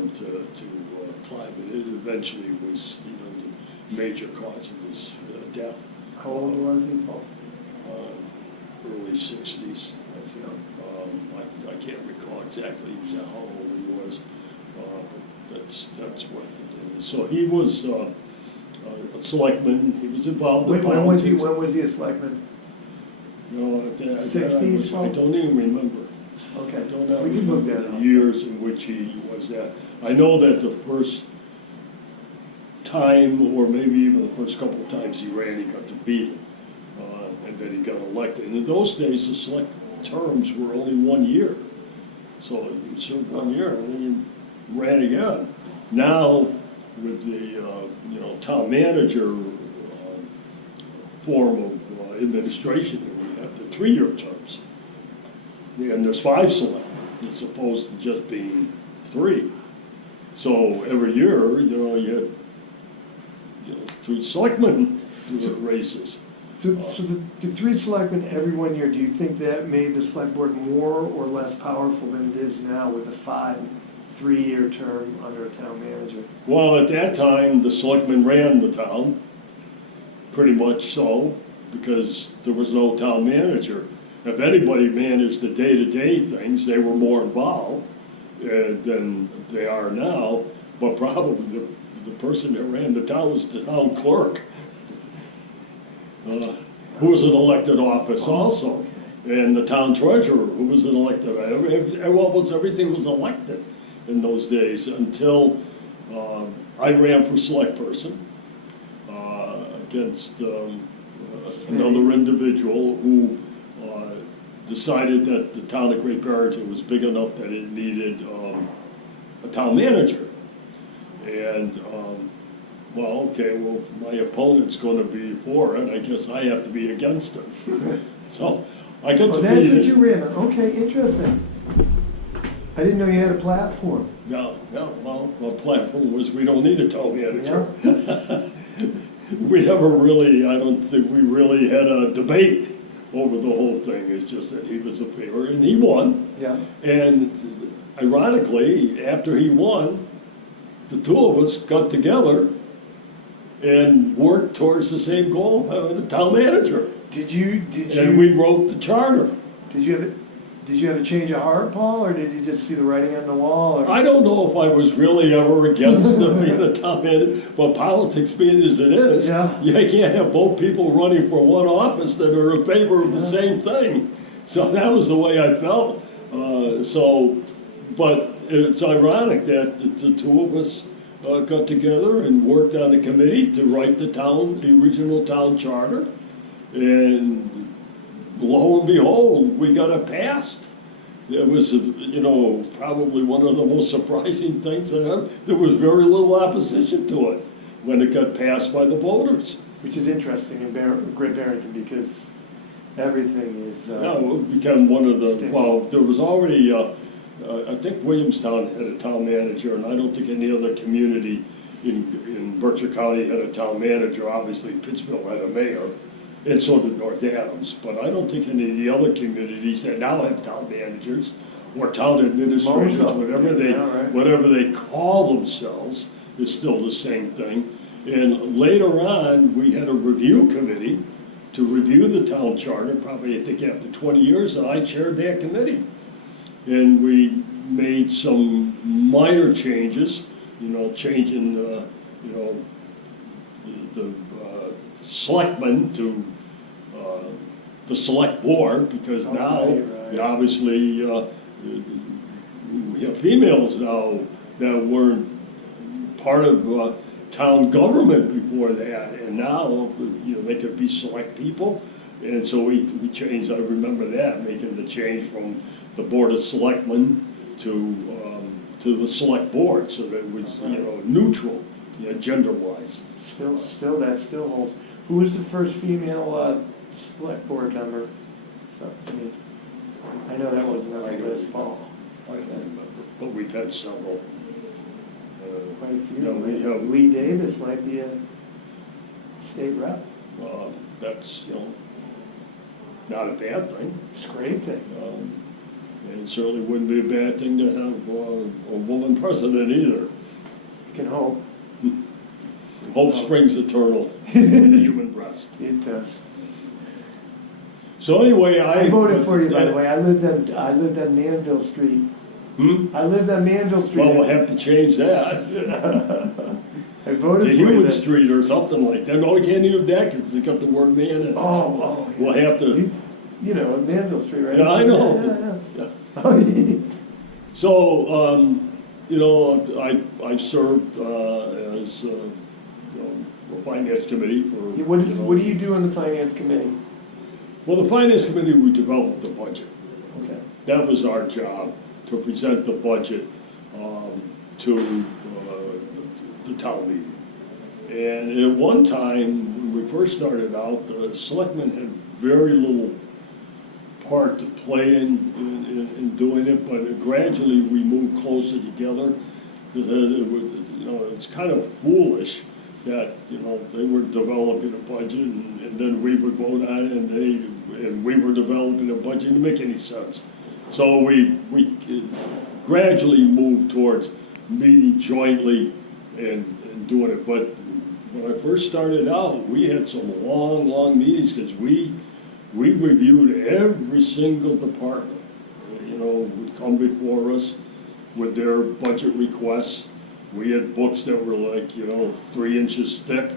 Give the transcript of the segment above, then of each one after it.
him to climb, and it eventually was, the major cause of his death. How old was he, Paul? Early 60s. I can't recall exactly how old he was. That's what it is. So he was a selectman. He was involved in politics. When was he a selectman? 60s? I don't even remember. Okay, I don't know. we can look that up. The years in which he was that. I know that the first time, or maybe even the first couple of times he ran, he got to beat him, and then he got elected. And in those days, the select terms were only 1 year. So he served 1 year, and then he ran again. Now, with the town manager form of administration, we have the 3-year terms. And there's 5 select, as opposed to just being 3. So every year, you had 3 selectmen races. So the 3 selectmen every 1 year, do you think that made the select board more or less powerful than it is now with a 3-year term under a town manager? Well, at that time, the selectmen ran the town, pretty much so, because there was no town manager. If anybody managed the day-to-day things, they were more involved than they are now, but probably the person that ran the town was the town clerk, who was an elected office also, and the town treasurer, who was an elected. Everything was elected in those days until I ran for select person against another individual who decided that the town of Great Barrington was big enough that it needed a town manager. And, my opponent's going to be for it. I guess I have to be against it. So I got to be... That's what you ran on. Okay, interesting. I didn't know you had a platform. No, well, my platform was we don't need a town manager. Yeah. We never really, I don't think we really had a debate over the whole thing. It's just that he was a favorite, and he won. Yeah. And ironically, after he won, the 2 of us got together and worked towards the same goal, having a town manager. And we wrote the charter. Did you have a change of heart, Paul, or did you just see the writing on the wall? Or? I don't know if I was really ever against being a town manager, but politics being as it is, you can't have both people running for one office that are in favor of the same thing. So that was the way I felt. But it's ironic that the 2 of us got together and worked on the committee to write the original town charter, and lo and behold, we got it passed. It was, probably one of the most surprising things there was very little opposition to it when it got passed by the voters. Which is interesting in Great Barrington because everything is... it became one of the, there was already, I think Williamstown had a town manager, and I don't think any other community in Berkshire County had a town manager. Obviously, Pittsville had a mayor. And so did North Adams, but I don't think any of the other communities that now have town managers or town administrators, whatever they call themselves, is still the same thing. And later on, we had a review committee to review the town charter, probably I think after 20 years, and I chaired that committee. And we made some minor changes, changing, the selectmen to the select board, because now, obviously, we have females now that weren't part of town government before that, and now, they could be select people. And so we changed, I remember that, making the change from the Board of Selectmen to the select board, so that it was, neutral, gender-wise. Still, that still holds. Who was the first female select board member? I know that wasn't on the list, Paul. I don't remember, but we've had several. Quite a few. Lee Davis might be a state rep. That's, not a bad thing. It's a great thing. And it certainly wouldn't be a bad thing to have a woman president either. You can hope. Hope springs eternal in the human breast. It does. So anyway, I voted for you, by the way. I lived on Manville Street. I lived on Manville Street. Well, we'll have to change that. I voted To for you. Hewitt Street or something like that. No, we can't use that because it's got the word man in it. Oh, We'll have to. You know, Manville Street, right? Yeah, I know. Yeah. So, you know, I served as a finance committee for. What do you do on the finance committee? Well, the finance committee, we developed the budget. Okay. That was our job, to present the budget to the town meeting. And at one time, when we first started out, the selectmen had very little part to play in doing it, but gradually we moved closer together, because it was, you know, it's kind of foolish that, you know, they were developing a budget and then we would vote on it, and we were developing a budget. It didn't make any sense. So we gradually moved towards meeting jointly and doing it. But when I first started out, we had some long meetings, because we reviewed every single department. You know, would come before us with their budget requests. We had books that were like, you know, 3 inches thick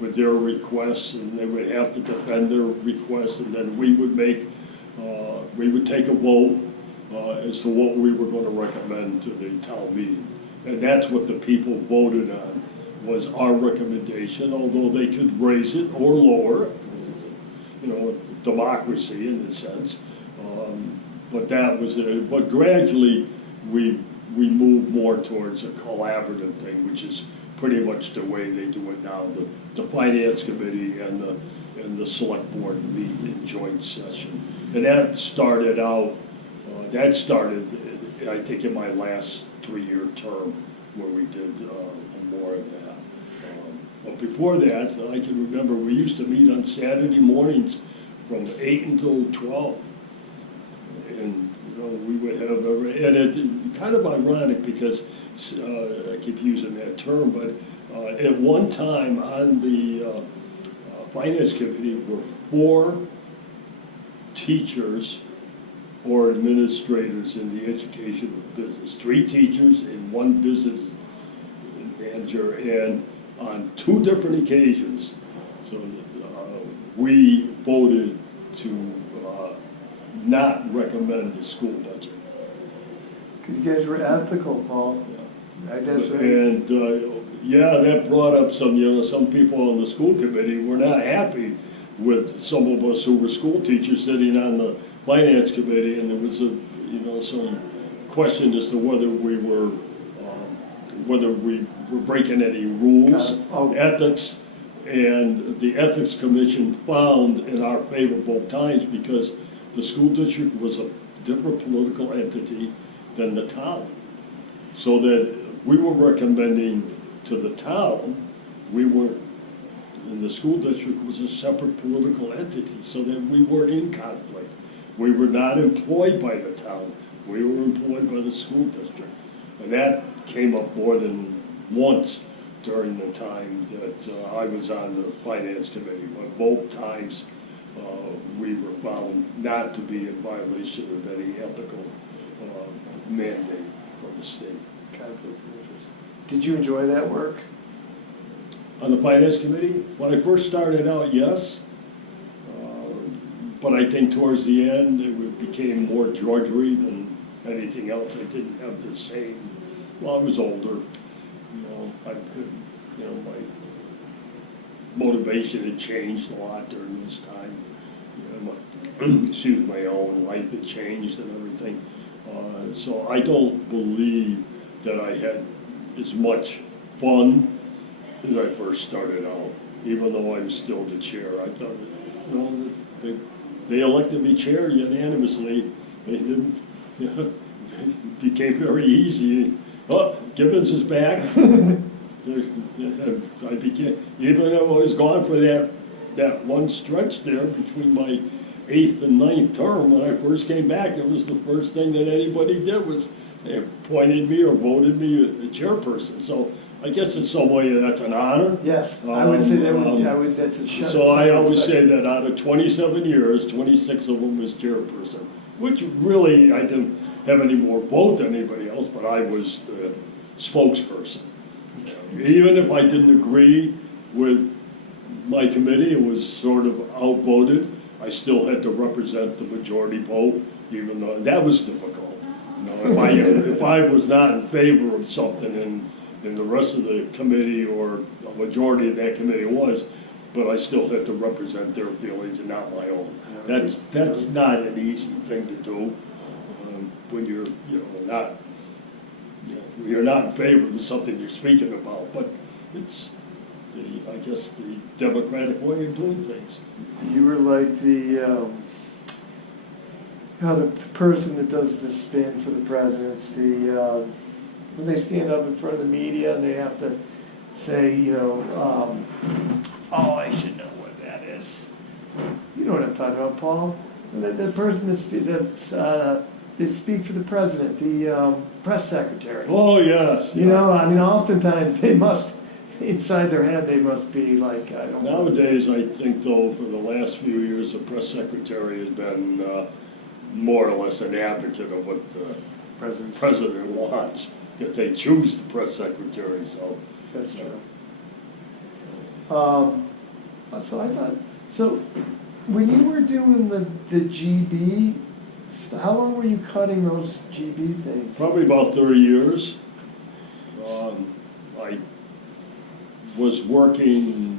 with their requests, and they would have to defend their requests, and then we would take a vote as to what we were going to recommend to the town meeting. And that's what the people voted on, was our recommendation, although they could raise it or lower it. You know, democracy in a sense. But that was it. But gradually, we moved more towards a collaborative thing, which is pretty much the way they do it now. The finance committee and the select board meet in joint session. And that started out, I think, in my last 3-year term, where we did more of that. But before that, I can remember we used to meet on Saturday mornings from 8 until 12. And, you know, we would have, and it's kind of ironic because I keep using that term, but at one time on the finance committee were 4 teachers or administrators in the education business, 3 teachers and 1 business manager, and on 2 different occasions, so we voted to not recommend the school budget. Because you guys were ethical, Paul. That's right. And yeah, that brought up some people on the school committee were not happy with some of us who were school teachers sitting on the finance committee, and there was some question as to whether we were breaking any rules, ethics, and the ethics commission found in our favor both times, because the school district was a different political entity than the town. So that we were recommending to the town, and the school district was a separate political entity, so that we were in conflict. We were not employed by the town, we were employed by the school district. And that came up more than once during the time that I was on the finance committee, but both times we were found not to be in violation of any ethical mandate from the state. Conflict of interest. Did you enjoy that work? On the finance committee, when I first started out, yes. But I think towards the end, it became more drudgery than anything else. I didn't have the same, well, I was older, my motivation had changed a lot during this time. My own life had changed and everything. So I don't believe that I had as much fun as I first started out, even though I was still the chair. I thought, they elected me chair unanimously. They didn't, it became very easy. Oh, Gibbons is back. I became, even though I was gone for that one stretch there between my 8th and 9th term, when I first came back, it was the first thing that anybody did was they appointed me or voted me a chairperson. So I guess in some way that's an honor. Yes, I would say that's a shout. So I always say that out of 27 years, 26 of them was chairperson, which really, I didn't have any more vote than anybody else, but I was the spokesperson. Even if I didn't agree with my committee, it was sort of outvoted, I still had to represent the majority vote, even though that was difficult. If I was not in favor of something and the rest of the committee or a majority of that committee was, but I still had to represent their feelings and not my own. That's not an easy thing to do when you're you're not in favor of something you're speaking about. But it's I guess the democratic way of doing things. You were like the person that does the spin for the presidents. When they stand up in front of the media and they have to say, oh, I should know what that is. You know what I'm talking about, Paul? The person they speak for the president, the press secretary. Oh, yes. Oftentimes they must, inside their head, they must be like, I don't know. Nowadays, I think, though, for the last few years, the press secretary has been more or less an advocate of what the president wants, if they choose the press secretary, so. That's true. So when you were doing the GB, how long were you cutting those GB things? Probably about 30 years. I was working